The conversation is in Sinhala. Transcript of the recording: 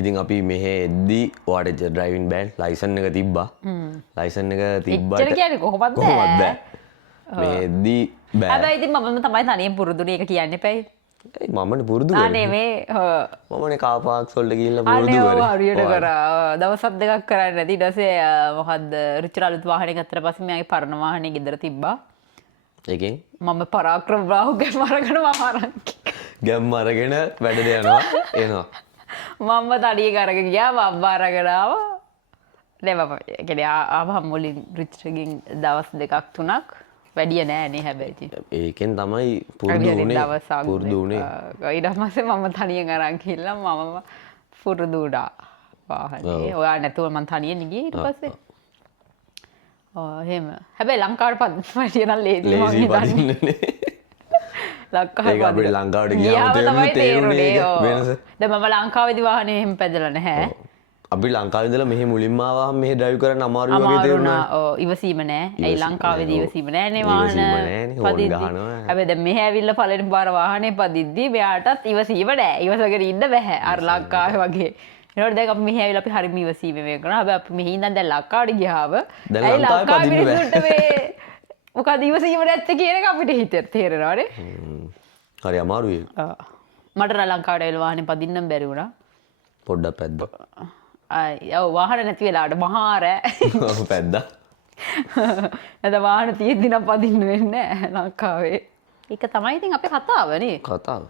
ඉතින් අපි මෙහෙ එද්දි ඔයාට ඩ්‍රයිවිං බෑන් ලයිසන් එක තිබ්බා. ලයිසන් එක තිබ්බට එච්චර කියන්නේ කොහොමද බෑ. මේ එද්දි බෑ. හැබැයි ඉතින් මම තමයි තනියෙන් පුරුදුනේ ඒක කියන්න එපයි. මමනේ පුරුදු අනේ මේ මමනේ කාර් පාක්ස් වලට ගිහිල්ලා පුරුදු කරේ. හරියට කරා. දවස් දෙකක් කරන්නේ නැති. ඊට පස්සේ මොකද්ද රිචර් අලුත් වාහනේ ගත්තට පස්සේ මගේ පරණ වාහනේ ගෙදර තිබ්බා. ඒකෙන් මම පරාක්‍රම බාහුව ගැම අරගෙන මම අරන් ගැම් අරගෙන වැඩට යනවා එනවා. මම තනියෙන් අරගෙන ගියා මම අරගෙන ආවා. නෑ මම කියන්නේ ආවම මුලින් රිචර්ගෙන් දවස් දෙකක් තුනක් වැඩිය නෑනේ හැබැයි ඉතින්. ඒකෙන් තමයි පුරුදු වුණේ. පුරුදු වුණේ. ඊට පස්සේ මම තනියෙන් අරන් ගිහලා මම පුරුදු වුණා වාහනේ. ඔයා නැතුව මම තනියෙන් ගියේ ඊට පස්සේ. එහෙම. හැබැයි ලංකාවට පදින්න නම් ලේසි මම පදින්නනේ. ලංකාවට අපිට ලංකාවට ගියාම තේරුනේ වෙනස. දැන් මම ලංකාවේදී වාහනේ එහෙම පැදලා නැහැ. අපි ලංකාවේ ඉඳලා මෙහෙ මුලින්ම ආවම මෙහෙ ඩ්‍රයිව් කරන්න අමාරුයි වගේ තේරුණා. ඔව් ඉවසීම නැහැ. ඒ ලංකාවේදී ඉවසීම නැහැනේ වාහන. ඉවසීම නැහැනේ. හොන් ගහනවා. හැබැයි දැන් මෙහෙ ඇවිල්ලා පළවෙනි පාර වාහනේ පදිද්දි මෙයාටත් ඉවසීම නැහැ. ඉවසගෙන ඉන්න බෑ. අර ලංකාවේ වගේ. ඒනොට දැන් අපි මෙහෙ ඇවිල්ලා අපි හරිම ඉවසීමෙන් මේ කරනවා. හැබැයි අපි මෙහි ඉඳන් දැන් ලංකාවට ගියාම දැන් ලංකාවේ පදින්න මිනිස්සුන්ට මේ මොකද ඉවසීම නැත්තේ කියන එක අපිට තේරෙනවානේ. හරි අමාරුයි. මට ලංකාවට ඇවිල්ලා වාහනේ පදින්නම් බැරි වුණා. පොඩ්ඩක් පැද්දා. ඔව් වාහන නැති වෙලාවට මහා රෑ. ඔව් පැද්දා. නැත්නම් වාහන තියෙද්දි නම් පදින්න වෙන්නේ නැහැ ලංකාවේ. ඒක තමයි ඉතින් අපේ කතාව නේ. කතාව.